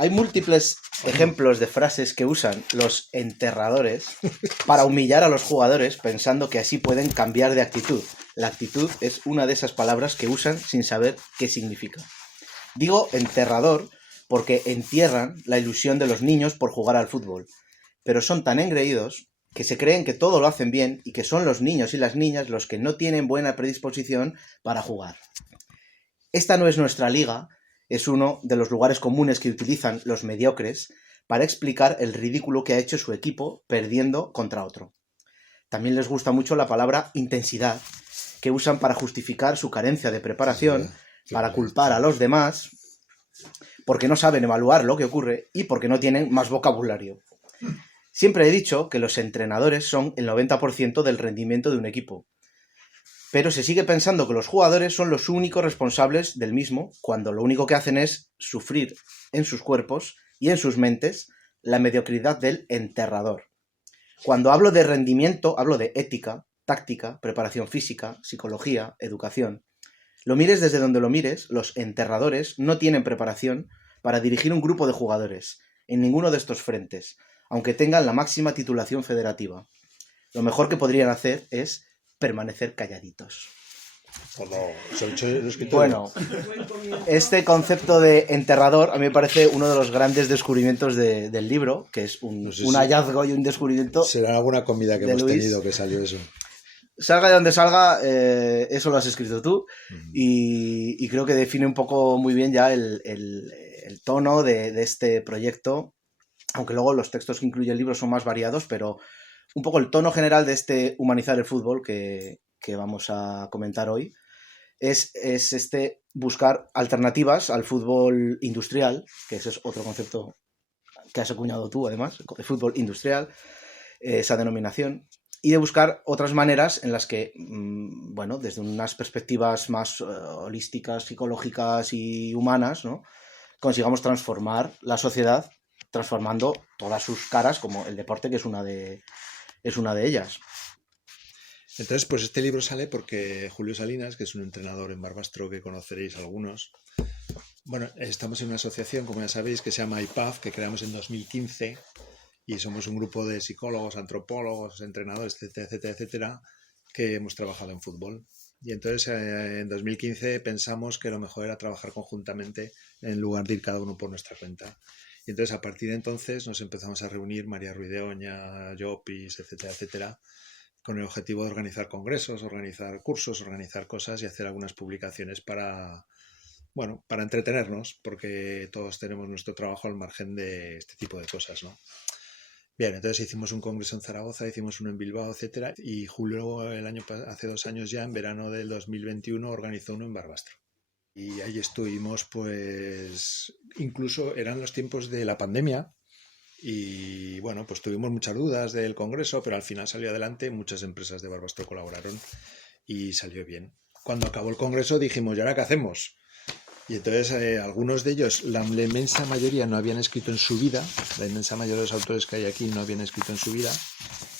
Hay múltiples ejemplos de frases que usan los enterradores para humillar a los jugadores pensando que así pueden cambiar de actitud. La actitud es una de esas palabras que usan sin saber qué significa. Digo enterrador porque entierran la ilusión de los niños por jugar al fútbol, pero son tan engreídos que se creen que todo lo hacen bien y que son los niños y las niñas los que no tienen buena predisposición para jugar. Esta no es nuestra liga, es uno de los lugares comunes que utilizan los mediocres para explicar el ridículo que ha hecho su equipo perdiendo contra otro. También les gusta mucho la palabra intensidad, que usan para justificar su carencia de preparación, para culpar a los demás, porque no saben evaluar lo que ocurre y porque no tienen más vocabulario. Siempre he dicho que los entrenadores son el 90% del rendimiento de un equipo, pero se sigue pensando que los jugadores son los únicos responsables del mismo, cuando lo único que hacen es sufrir en sus cuerpos y en sus mentes la mediocridad del enterrador. Cuando hablo de rendimiento, hablo de ética, táctica, preparación física, psicología, educación. Lo mires desde donde lo mires, los enterradores no tienen preparación para dirigir un grupo de jugadores en ninguno de estos frentes, aunque tengan la máxima titulación federativa. Lo mejor que podrían hacer es permanecer calladitos. Bueno, este concepto de enterrador a mí me parece uno de los grandes descubrimientos del libro, que es un hallazgo y un descubrimiento. Será alguna comida que hemos tenido que salió eso. Salga de donde salga, eso lo has escrito tú, y creo que define un poco muy bien ya el tono de este proyecto, aunque luego los textos que incluye el libro son más variados, pero un poco el tono general de este humanizar el fútbol que vamos a comentar hoy es este buscar alternativas al fútbol industrial, que ese es otro concepto que has acuñado tú además, el fútbol industrial, esa denominación, y de buscar otras maneras en las que, bueno, desde unas perspectivas más holísticas, psicológicas y humanas, ¿no?, consigamos transformar la sociedad, transformando todas sus caras, como el deporte, que es una de ellas. Entonces, pues este libro sale porque Julio Salinas, que es un entrenador en Barbastro que conoceréis algunos, bueno, estamos en una asociación, como ya sabéis, que se llama IPAF, que creamos en 2015, y somos un grupo de psicólogos, antropólogos, entrenadores, etcétera, etcétera, etcétera, que hemos trabajado en fútbol. Y entonces en 2015 pensamos que lo mejor era trabajar conjuntamente en lugar de ir cada uno por nuestra cuenta. Y entonces a partir de entonces nos empezamos a reunir María Ruiz de Oña, Llopis, etcétera, etcétera, con el objetivo de organizar congresos, organizar cursos, organizar cosas y hacer algunas publicaciones para, bueno, para entretenernos, porque todos tenemos nuestro trabajo al margen de este tipo de cosas, ¿no? Bien, entonces hicimos un congreso en Zaragoza, hicimos uno en Bilbao, etcétera, y Julio hace 2 años ya, en verano del 2021, organizó uno en Barbastro. Y ahí estuvimos, pues, incluso eran los tiempos de la pandemia, y bueno, pues tuvimos muchas dudas del congreso, pero al final salió adelante, muchas empresas de Barbastro colaboraron y salió bien. Cuando acabó el congreso dijimos, ¿y ahora qué hacemos? Y entonces algunos de ellos, la inmensa mayoría no habían escrito en su vida, la inmensa mayoría de los autores que hay aquí no habían escrito en su vida,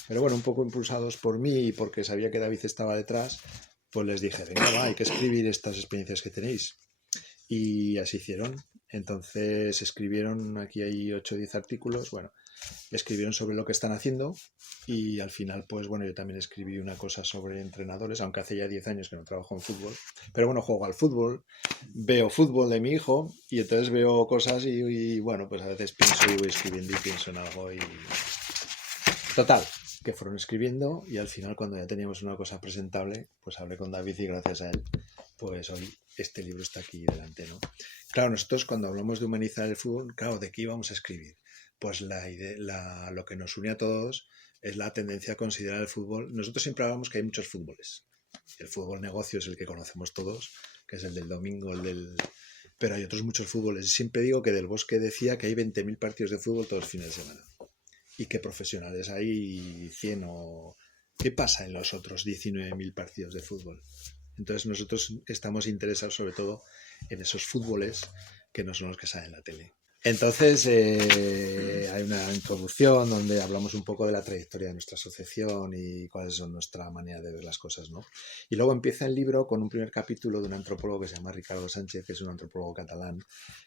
pero bueno, un poco impulsados por mí y porque sabía que David estaba detrás, pues les dije, venga, va, hay que escribir estas experiencias que tenéis. Y así hicieron. Entonces escribieron, aquí hay 8 o 10 artículos, bueno, escribieron sobre lo que están haciendo y al final, pues bueno, yo también escribí una cosa sobre entrenadores, aunque hace ya 10 años que no trabajo en fútbol, pero bueno, juego al fútbol, veo fútbol de mi hijo y entonces veo cosas y bueno, pues a veces pienso y voy escribiendo y pienso en algo y... Total, que fueron escribiendo y al final cuando ya teníamos una cosa presentable, pues hablé con David y gracias a él, pues hoy este libro está aquí delante, ¿no? Claro, nosotros cuando hablamos de humanizar el fútbol, claro, ¿de qué íbamos a escribir? Pues lo que nos une a todos es la tendencia a considerar el fútbol. Nosotros siempre hablamos que hay muchos fútboles. El fútbol negocio es el que conocemos todos, que es el del domingo, pero hay otros muchos fútboles. Siempre digo que Del Bosque decía que hay 20.000 partidos de fútbol todos los fines de semana. Y que profesionales hay 100 o... ¿Qué pasa en los otros 19.000 partidos de fútbol? Entonces nosotros estamos interesados sobre todo en esos fútboles que no son los que salen en la tele. Entonces, hay una introducción donde hablamos un poco de la trayectoria de nuestra asociación y cuáles son nuestra manera de ver las cosas, ¿no? Y luego empieza el libro con un primer capítulo de un antropólogo que se llama Ricardo Sánchez, que es un antropólogo catalán,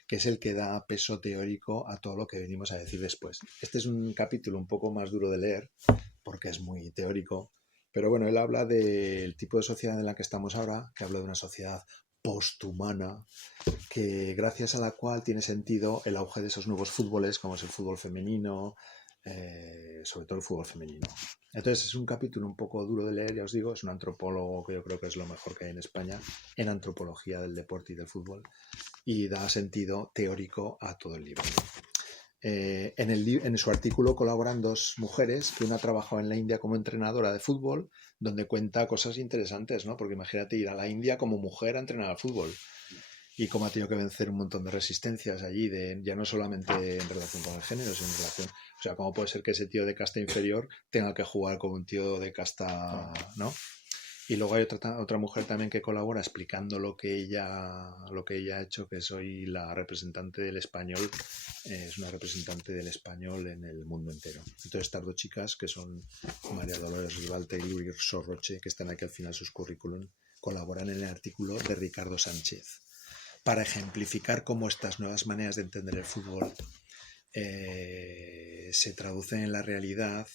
que es el que da peso teórico a todo lo que venimos a decir después. Este es un capítulo un poco más duro de leer, porque es muy teórico, pero bueno, él habla del tipo de sociedad en la que estamos ahora, que habla de una sociedad posthumana, que gracias a la cual tiene sentido el auge de esos nuevos fútboles, como es el fútbol femenino, sobre todo el fútbol femenino. Entonces es un capítulo un poco duro de leer, ya os digo, es un antropólogo que yo creo que es lo mejor que hay en España en antropología del deporte y del fútbol, y da sentido teórico a todo el libro. En su artículo colaboran dos mujeres, que una ha trabajado en la India como entrenadora de fútbol, donde cuenta cosas interesantes, ¿no? Porque imagínate ir a la India como mujer a entrenar al fútbol y cómo ha tenido que vencer un montón de resistencias allí, ya no solamente en relación con el género, sino en relación, o sea, cómo puede ser que ese tío de casta inferior tenga que jugar con un tío de casta, ¿no? Y luego hay otra mujer también que colabora explicando lo que ella ha hecho, que es hoy la representante del español, es una representante del español en el mundo entero. Entonces estas dos chicas, que son María Dolores Rivalte y Luis Sorroche, que están aquí al final sus currículum, colaboran en el artículo de Ricardo Sánchez para ejemplificar cómo estas nuevas maneras de entender el fútbol se traducen en la realidad.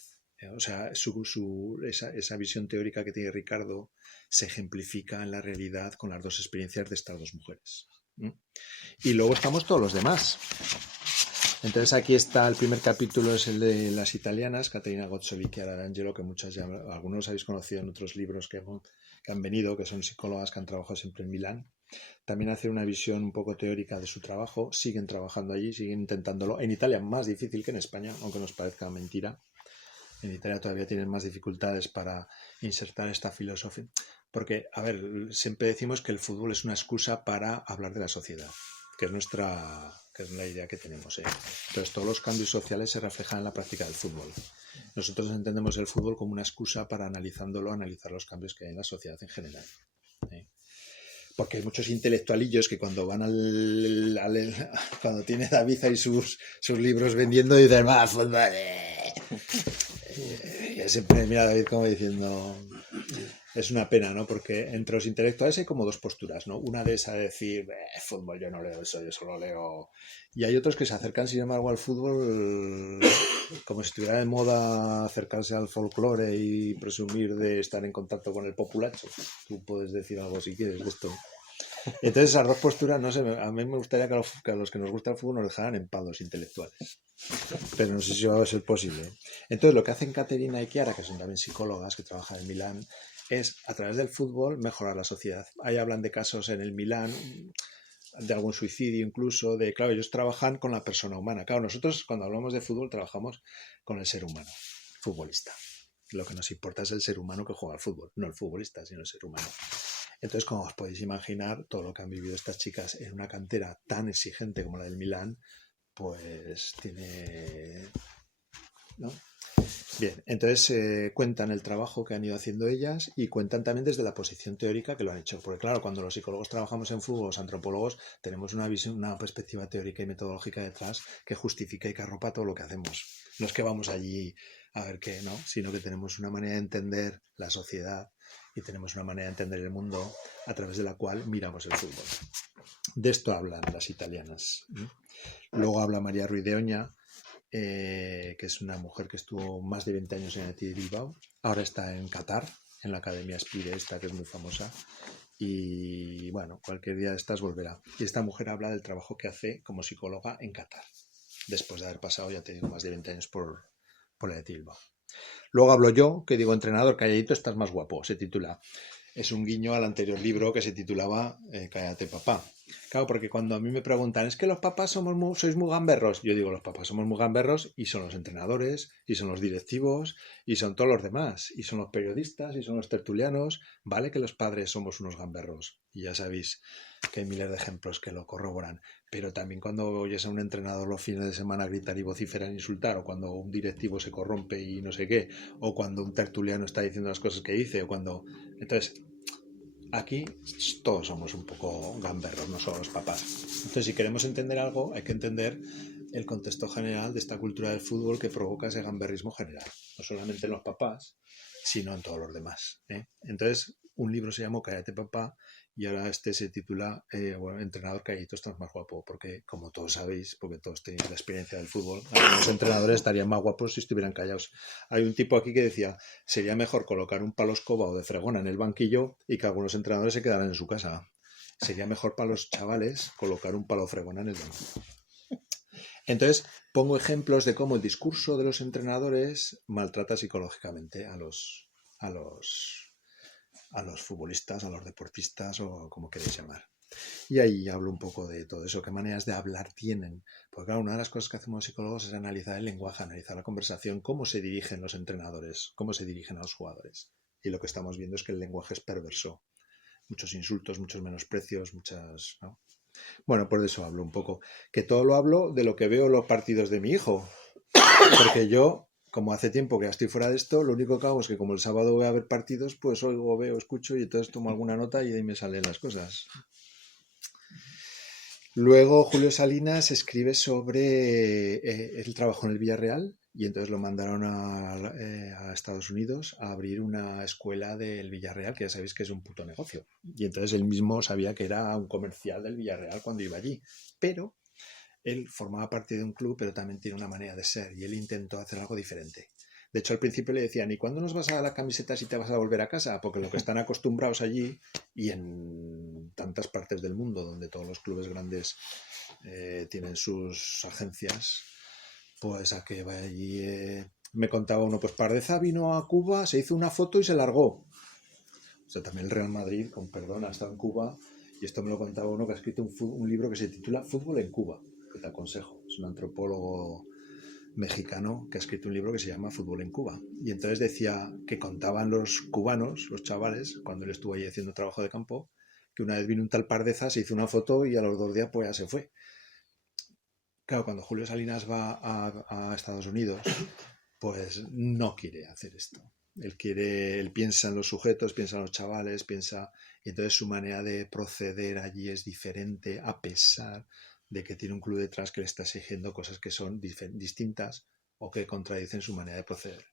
O sea, esa visión teórica que tiene Ricardo se ejemplifica en la realidad con las dos experiencias de estas dos mujeres. Y luego estamos todos los demás. Entonces aquí está el primer capítulo, es el de las italianas, Caterina Gozzoli y Chiara D'Angelo, que algunos habéis conocido en otros libros que han venido, que son psicólogas que han trabajado siempre en Milán. También hace una visión un poco teórica de su trabajo, siguen trabajando allí, siguen intentándolo. En Italia más difícil que en España, aunque nos parezca mentira. En Italia todavía tienen más dificultades para insertar esta filosofía. Porque, a ver, siempre decimos que el fútbol es una excusa para hablar de la sociedad, que es la idea que tenemos. Entonces, todos los cambios sociales se reflejan en la práctica del fútbol. Nosotros entendemos el fútbol como una excusa para analizar los cambios que hay en la sociedad en general. Porque hay muchos intelectualillos que cuando van cuando tiene David ahí sus libros vendiendo, dicen, va, fútbol. Y siempre mira a David como diciendo, es una pena, ¿no? Porque entre los intelectuales hay como dos posturas, ¿no? Una de esa de decir, fútbol, yo no leo eso, yo solo leo. Y hay otros que se acercan, sin embargo, al fútbol como si estuviera de moda acercarse al folclore y presumir de estar en contacto con el populacho. Tú puedes decir algo si quieres de esto. Entonces esas dos posturas, no sé, a mí me gustaría que a los que nos gusta el fútbol nos dejaran en paz los intelectuales. Pero no sé si va a ser posible. Entonces lo que hacen Caterina y Chiara, que son también psicólogas que trabajan en Milán, es a través del fútbol mejorar la sociedad. Ahí hablan de casos en el Milán, de algún suicidio incluso, claro, ellos trabajan con la persona humana. Claro, nosotros cuando hablamos de fútbol trabajamos con el ser humano, futbolista. Lo que nos importa es el ser humano que juega al fútbol, no el futbolista, sino el ser humano. Entonces, como os podéis imaginar, todo lo que han vivido estas chicas en una cantera tan exigente como la del Milán, pues tiene, ¿no? Bien, entonces cuentan el trabajo que han ido haciendo ellas y cuentan también desde la posición teórica que lo han hecho. Porque claro, cuando los psicólogos trabajamos en fútbol, los antropólogos, tenemos una visión, una perspectiva teórica y metodológica detrás que justifica y que arropa todo lo que hacemos. No es que vamos allí a ver qué, ¿no? Sino que tenemos una manera de entender la sociedad y tenemos una manera de entender el mundo a través de la cual miramos el fútbol. De esto hablan las italianas. Luego habla María Ruiz de Oña, que es una mujer que estuvo más de 20 años en el Athletic Bilbao. Ahora está en Qatar, en la Academia Spire, esta que es muy famosa. Y bueno, cualquier día de estas volverá. Y esta mujer habla del trabajo que hace como psicóloga en Qatar, después de haber pasado, ya te digo, más de 20 años por el Athletic Bilbao. Luego hablo yo, que digo, entrenador, calladito estás más guapo, se titula. Es un guiño al anterior libro que se titulaba Cállate papá. Claro, porque cuando a mí me preguntan, ¿es que los papás sois muy gamberros? Yo digo, los papás somos muy gamberros y son los entrenadores, y son los directivos, y son todos los demás, y son los periodistas, y son los tertulianos. Vale que los padres somos unos gamberros, y ya sabéis que hay miles de ejemplos que lo corroboran. Pero también cuando oyes a un entrenador los fines de semana gritar y vociferar e insultar, o cuando un directivo se corrompe y no sé qué, o cuando un tertuliano está diciendo las cosas que dice, o cuando... Entonces, aquí todos somos un poco gamberros, no solo los papás. Entonces, si queremos entender algo, hay que entender el contexto general de esta cultura del fútbol que provoca ese gamberrismo general, no solamente en los papás, sino en todos los demás. Entonces, un libro se llamó Cállate papá y ahora este se titula Entrenador Callito estás más guapo, porque como todos sabéis, porque todos tenéis la experiencia del fútbol, los entrenadores estarían más guapos si estuvieran callados. Hay un tipo aquí que decía, sería mejor colocar un palo escoba o de fregona en el banquillo y que algunos entrenadores se quedaran en su casa. Sería mejor para los chavales colocar un palo fregona en el banquillo. Entonces, pongo ejemplos de cómo el discurso de los entrenadores maltrata psicológicamente a los futbolistas, a los deportistas o como queréis llamar. Y ahí hablo un poco de todo eso, qué maneras de hablar tienen. Porque claro, una de las cosas que hacemos los psicólogos es analizar el lenguaje, analizar la conversación, cómo se dirigen los entrenadores, cómo se dirigen a los jugadores. Y lo que estamos viendo es que el lenguaje es perverso. Muchos insultos, muchos menosprecios, muchas... ¿no? Bueno, por eso hablo un poco. Que todo lo hablo de lo que veo en los partidos de mi hijo. Porque yo, como hace tiempo que ya estoy fuera de esto, lo único que hago es que como el sábado voy a ver partidos, pues oigo, veo, escucho y entonces tomo alguna nota y ahí me salen las cosas. Luego Julio Salinas escribe sobre el trabajo en el Villarreal y entonces lo mandaron a Estados Unidos a abrir una escuela del Villarreal, que ya sabéis que es un puto negocio. Y entonces él mismo sabía que era un comercial del Villarreal cuando iba allí. Pero él formaba parte de un club, pero también tiene una manera de ser y él intentó hacer algo diferente. De hecho, al principio le decían, ¿y cuándo nos vas a dar la camiseta si te vas a volver a casa? Porque lo que están acostumbrados allí y en tantas partes del mundo donde todos los clubes grandes tienen sus agencias, pues a que vaya allí... me contaba uno, pues Pardeza vino a Cuba, se hizo una foto y se largó. O sea, también el Real Madrid, con perdón, ha estado en Cuba y esto me lo contaba uno que ha escrito un libro que se titula Fútbol en Cuba, que te aconsejo. Es un antropólogo mexicano que ha escrito un libro que se llama Fútbol en Cuba. Y entonces decía que contaban los cubanos, los chavales, cuando él estuvo allí haciendo trabajo de campo, que una vez vino un tal Pardeza, se hizo una foto y a los 2 días pues ya se fue. Claro, cuando Julio Salinas va a Estados Unidos, pues no quiere hacer esto. Él piensa en los sujetos, piensa en los chavales, piensa... Y entonces su manera de proceder allí es diferente, a pesar de que tiene un club detrás que le está exigiendo cosas que son distintas o que contradicen su manera de proceder.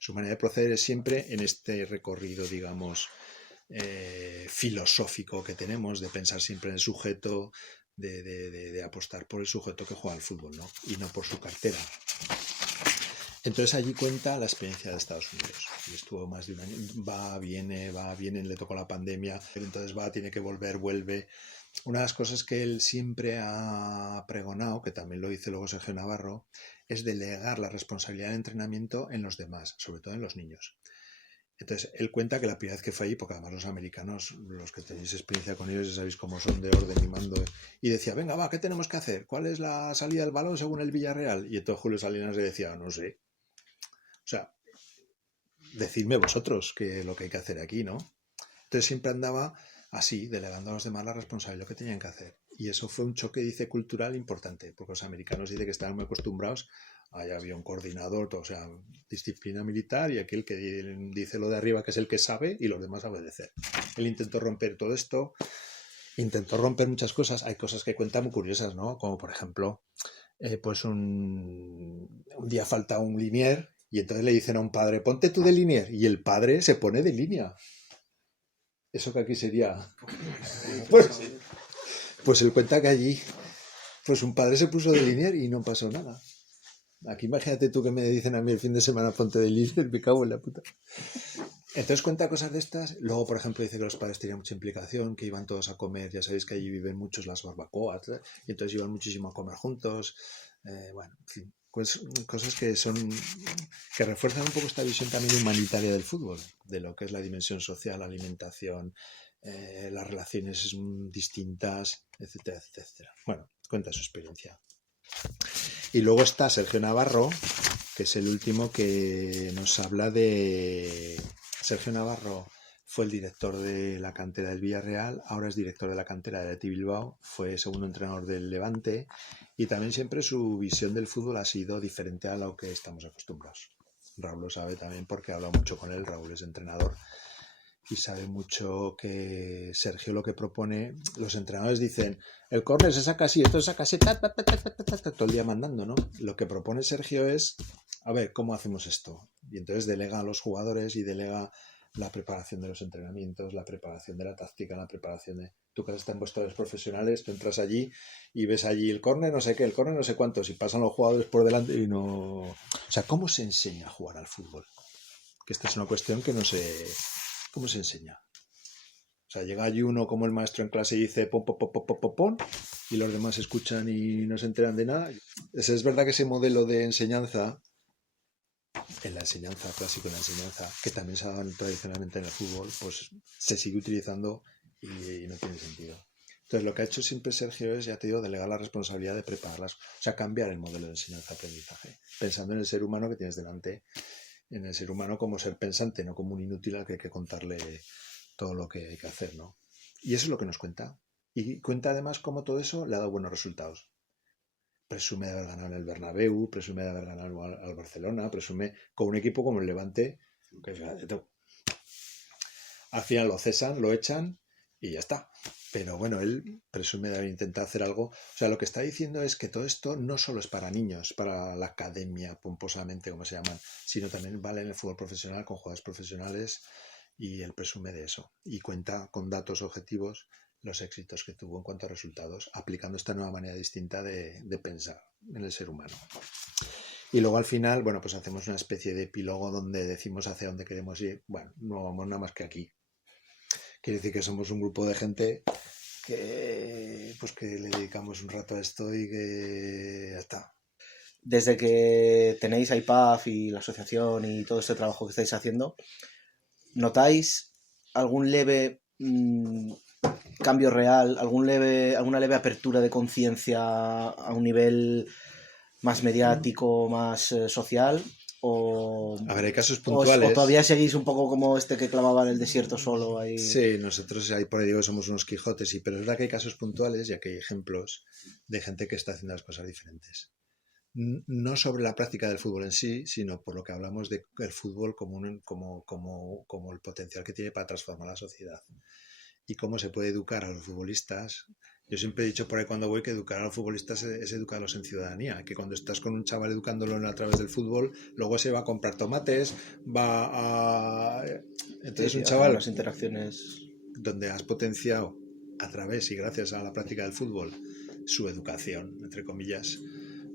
Su manera de proceder es siempre en este recorrido, digamos, filosófico que tenemos, de pensar siempre en el sujeto, de apostar por el sujeto que juega al fútbol, ¿no? Y no por su cartera. Entonces allí cuenta la experiencia de Estados Unidos. Y estuvo más de un año, va, viene, le tocó la pandemia, entonces va, tiene que volver, vuelve. Una de las cosas que él siempre ha pregonado, que también lo dice luego Sergio Navarro, es delegar la responsabilidad del entrenamiento en los demás, sobre todo en los niños. Entonces, él cuenta que la primera vez que fue allí, porque además los americanos, los que tenéis experiencia con ellos, ya sabéis cómo son de orden y mando, y decía, venga, va, ¿qué tenemos que hacer? ¿Cuál es la salida del balón según el Villarreal? Y entonces Julio Salinas le decía, no sé. O sea, decidme vosotros qué es lo que hay que hacer aquí, ¿no? Entonces siempre andaba así, delegando a los demás la responsabilidad que tenían que hacer. Y eso fue un choque, dice, cultural importante, porque los americanos dice que estaban muy acostumbrados, ahí había un coordinador, o sea, disciplina militar y aquel que dice lo de arriba, que es el que sabe, y los demás a obedecer. Él intentó romper todo esto, intentó romper muchas cosas. Hay cosas que cuentan muy curiosas, ¿no? Como por ejemplo, pues un día falta un linier y entonces le dicen a un padre, ponte tú de linier, y el padre se pone de línea. Eso que aquí sería... Pues él cuenta que allí pues un padre se puso de linier y no pasó nada. Aquí imagínate tú que me dicen a mí el fin de semana ponte de linier, me cago en la puta. Entonces cuenta cosas de estas. Luego, por ejemplo, dice que los padres tenían mucha implicación, que iban todos a comer. Ya sabéis que allí viven muchos las barbacoas, ¿eh? Y entonces iban muchísimo a comer juntos. Bueno, en fin, pues cosas que refuerzan un poco esta visión también humanitaria del fútbol, de lo que es la dimensión social, la alimentación, las relaciones distintas, etcétera, etcétera. Bueno, cuenta su experiencia. Y luego está Sergio Navarro, que es el último que nos habla de... Sergio Navarro fue el director de la cantera del Villarreal, ahora es director de la cantera de Athletic Bilbao, fue segundo entrenador del Levante y también siempre su visión del fútbol ha sido diferente a lo que estamos acostumbrados. Raúl lo sabe también porque habla mucho con él, Raúl es entrenador y sabe mucho que Sergio lo que propone, los entrenadores dicen, el córner se saca así, esto se saca así, todo el día mandando, ¿no? Lo que propone Sergio es, a ver, ¿cómo hacemos esto? Y entonces delega a los jugadores y delega la preparación de los entrenamientos, la preparación de la táctica, la preparación de... Tú que estás en vuestros profesionales, tú entras allí y ves allí el córner, no sé qué, el córner no sé cuántos, y pasan los jugadores por delante y no... O sea, ¿cómo se enseña a jugar al fútbol? Que esta es una cuestión que no sé... ¿Cómo se enseña? O sea, llega allí uno como el maestro en clase y dice pom, pom, pom, pom, pom, pom, pom, y los demás escuchan y no se enteran de nada. Es verdad que ese modelo de enseñanza, en la enseñanza clásica, en la enseñanza que también se ha dado tradicionalmente en el fútbol, pues se sigue utilizando y no tiene sentido. Entonces, lo que ha hecho siempre Sergio es, ya te digo, delegar la responsabilidad de prepararlas, o sea, cambiar el modelo de enseñanza-aprendizaje, pensando en el ser humano que tienes delante, en el ser humano como ser pensante, no como un inútil al que hay que contarle todo lo que hay que hacer, ¿no? Y eso es lo que nos cuenta. Y cuenta además cómo todo eso le ha dado buenos resultados. Presume de haber ganado en el Bernabéu, presume de haber ganado al Barcelona, presume con un equipo como el Levante, que al final lo cesan, lo echan y ya está. Pero bueno, él presume de haber intentado hacer algo. O sea, lo que está diciendo es que todo esto no solo es para niños, para la academia, pomposamente, como se llaman, sino también vale en el fútbol profesional, con jugadores profesionales, y él presume de eso. Y cuenta con datos objetivos los éxitos que tuvo en cuanto a resultados, aplicando esta nueva manera distinta de pensar en el ser humano. Y luego al final, bueno, pues hacemos una especie de epílogo donde decimos hacia dónde queremos ir. Bueno, no vamos nada más que aquí. Quiere decir que somos un grupo de gente que, pues que le dedicamos un rato a esto y que ya está. Desde que tenéis IPAF y la asociación y todo este trabajo que estáis haciendo, ¿notáis algún leve cambio real, alguna leve apertura de conciencia a un nivel más mediático, más social? A ver, hay casos ¿O puntuales. todavía seguís un poco como este que clavaba en el desierto solo ahí? Sí, nosotros ahí por ahí digo somos unos Quijotes, sí, pero es verdad que hay casos puntuales y que hay ejemplos de gente que está haciendo las cosas diferentes. No sobre la práctica del fútbol en sí, sino por lo que hablamos del fútbol como el potencial que tiene para transformar la sociedad. Y cómo se puede educar a los futbolistas. Yo siempre he dicho por ahí cuando voy que educar a los futbolistas es educarlos en ciudadanía, que cuando estás con un chaval educándolo a través del fútbol, luego se va a comprar tomates, va a... Entonces Sí, un hacer chaval unas interacciones donde has potenciado a través y gracias a la práctica del fútbol su educación, entre comillas,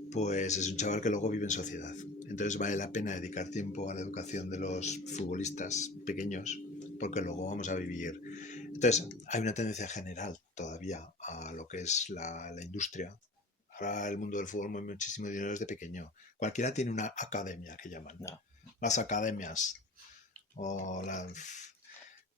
pues es un chaval que luego vive en sociedad. Entonces vale la pena dedicar tiempo a la educación de los futbolistas pequeños, porque luego vamos a vivir. Entonces hay una tendencia general todavía a lo que es la industria. Ahora el mundo del fútbol mueve muchísimo dinero desde pequeño. Cualquiera tiene una academia que llaman. no. Las academias. O las...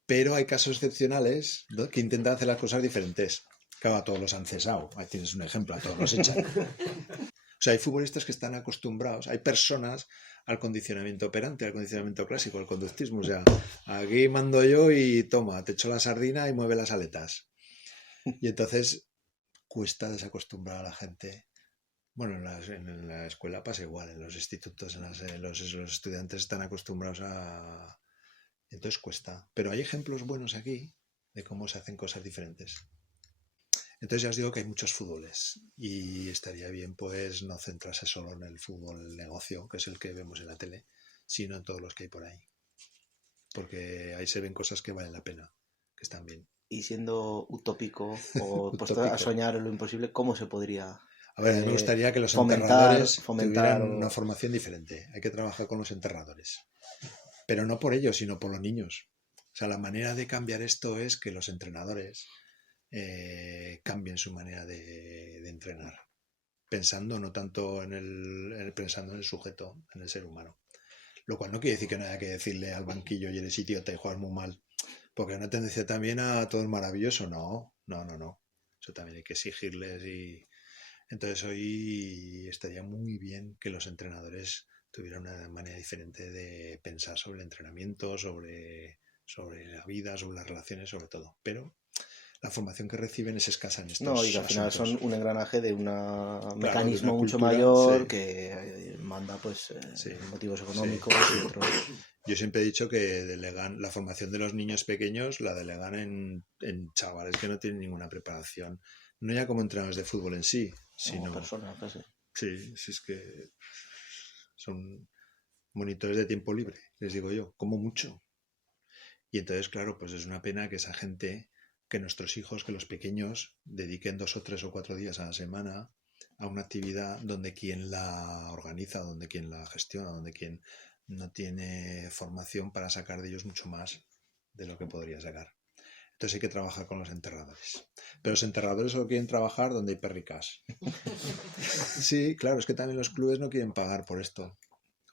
Pero hay casos excepcionales, ¿no?, que intentan hacer las cosas diferentes. Claro, a todos los han cesado. Ahí tienes un ejemplo, a todos los echan. O sea, hay futbolistas que están acostumbrados, hay personas al condicionamiento operante, al condicionamiento clásico, al conductismo. O sea, aquí mando yo y toma, te echo la sardina y mueve las aletas. Y entonces cuesta desacostumbrar a la gente. Bueno, en la escuela pasa igual, en los institutos, los estudiantes están acostumbrados a... Entonces cuesta. Pero hay ejemplos buenos aquí de cómo se hacen cosas diferentes. Entonces ya os digo que hay muchos fútboles y estaría bien pues no centrarse solo en el fútbol negocio, que es el que vemos en la tele, sino en todos los que hay por ahí. Porque ahí se ven cosas que valen la pena, que están bien. Y siendo utópico o puesto a soñar en lo imposible, ¿cómo se podría a ver, a mí me gustaría que los fomentar enterradores tuvieran o... una formación diferente. Hay que trabajar con los enterradores. Pero no por ellos, sino por los niños. O sea, la manera de cambiar esto es que los entrenadores cambien su manera de entrenar, pensando no tanto pensando en el sujeto, en el ser humano. Lo cual no quiere decir que no haya que decirle al banquillo y eres idiota y juegas muy mal, porque hay una tendencia también a todo es maravilloso. No. Eso también hay que exigirles y entonces hoy estaría muy bien que los entrenadores tuvieran una manera diferente de pensar sobre el entrenamiento, sobre la vida, sobre las relaciones, sobre todo. Pero la formación que reciben es escasa en estos No, y que al final asuntos. son un engranaje de un Claro, mecanismo de una mucho cultura, mayor sí, que demanda pues Sí, motivos sí. económicos y otros. Yo siempre he dicho que delegan la formación de los niños pequeños, la delegan en chavales que no tienen ninguna preparación, no ya como entrenadores de fútbol en sí, Como sino personas, casi. sí, si es que son monitores de tiempo libre, les digo yo, como mucho. Y entonces, claro, pues es una pena que esa gente, que nuestros hijos, que los pequeños, dediquen 2 o 3 o 4 días a la semana a una actividad donde quien la organiza, donde quien la gestiona, donde quien no tiene formación para sacar de ellos mucho más de lo que podría sacar. Entonces hay que trabajar con los enterradores. Pero los enterradores solo quieren trabajar donde hay perricas. Sí, claro, es que también los clubes no quieren pagar por esto.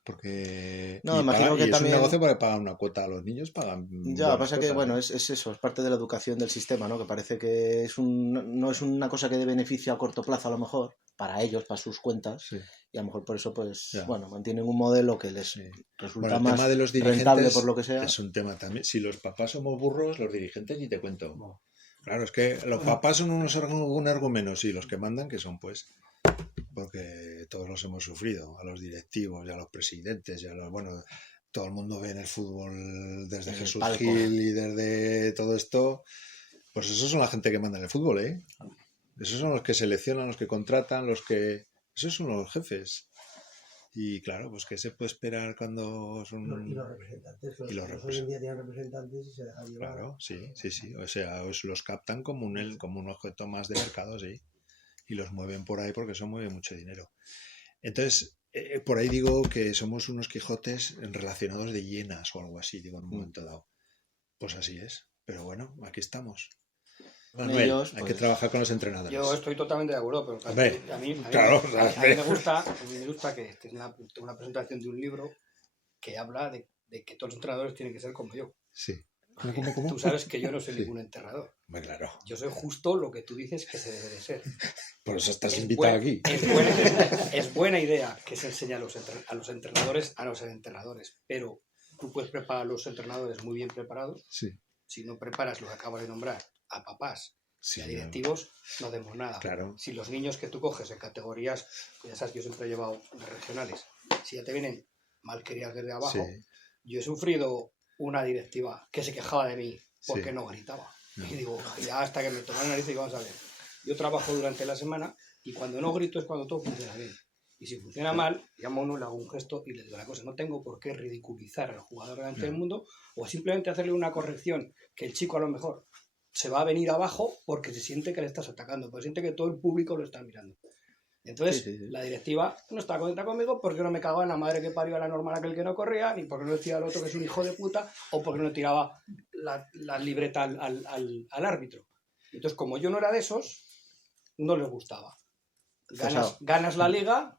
Porque No, imagino que y es un también. negocio porque pagan una cuota a los niños, pagan Ya, buenas pasa que, cuotas, bueno, ¿eh? es eso, es parte de la educación del sistema, ¿no? Que parece que no es una cosa que dé beneficio a corto plazo, a lo mejor, para ellos, para sus cuentas, Sí, y a lo mejor por eso, pues, ya, bueno, mantienen un modelo que les sí. resulta Bueno, el más tema de los rentable por dirigentes lo que sea. es un tema también. Si los papás somos burros, los dirigentes ni te cuento. Claro, es que los papás son un argumenos y los que mandan, que son pues, porque todos los hemos sufrido, a los directivos y a los presidentes y a los, bueno, todo el mundo ve en el fútbol desde En el Jesús palco. Gil y desde todo esto, pues esos son la gente que manda en el fútbol, ¿eh? Esos son los que seleccionan, los que contratan, esos son los jefes. Y claro, pues ¿qué se puede esperar cuando son... Y los representantes, que y los los hoy en día tienen representantes y se dejan llevar. Claro, sí. O sea, los captan como un objeto más de mercado, sí. Y los mueven por ahí porque eso mueve mucho dinero. Entonces, por ahí digo que somos unos Quijotes relacionados de hienas o algo así, digo, en un momento dado. Pues así es. Pero bueno, aquí estamos. Manuel, Ellos, hay pues, que trabajar con los entrenadores. Yo estoy totalmente de acuerdo, pero Hombre, a mí claro, me gusta que esté una presentación de un libro que habla de que todos los entrenadores tienen que ser como yo. Sí. ¿Cómo? Tú sabes que yo no soy Sí. ningún entrenador. Hombre, claro. Yo soy justo lo que tú dices que se debe de ser. Por eso estás Es invitado buen- aquí. Es buena idea que se enseñe a los entrenadores a no ser entrenadores, pero tú puedes preparar a los entrenadores muy bien preparados. Sí. Si no preparas lo que acabo de nombrar a papás Sí, y a directivos, no demos nada. Claro. Si los niños que tú coges en categorías, ya sabes que yo siempre he llevado regionales, si ya te vienen malcriados desde abajo, Sí. yo he sufrido una directiva que se quejaba de mí porque Sí. no gritaba. No. Y digo, ya hasta que me toman la nariz y digo, vamos a ver, yo trabajo durante la semana y cuando no grito es cuando todo funciona bien. Y si funciona mal, llamo a uno, le hago un gesto y le digo la cosa. No tengo por qué ridiculizar al jugador delante del mundo o simplemente hacerle una corrección que el chico a lo mejor se va a venir abajo porque se siente que le estás atacando, porque siente que todo el público lo está mirando. Entonces, Sí. la directiva no está contenta conmigo porque no me cagaba en la madre que parió a la normal aquel que no corría, ni porque no decía al otro que es un hijo de puta, o porque no tiraba la libreta al árbitro. Entonces, como yo no era de esos, no les gustaba. Ganas la liga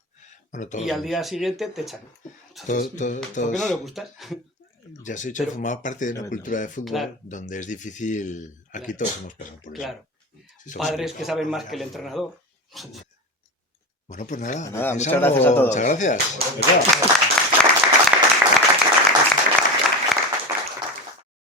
Bueno, todos y al somos. día siguiente te echan. Todos, ¿Por qué no les gustas? ya se ha dicho, formaba parte de una Tremendo. cultura de fútbol Claro. donde es difícil. Aquí Claro. todos hemos pasado por eso. Claro. Sí, Padres que saben más que el entrenador. Bueno, pues nada. Nada, ¿decís muchas gracias a algo? todos. Muchas gracias. Venga.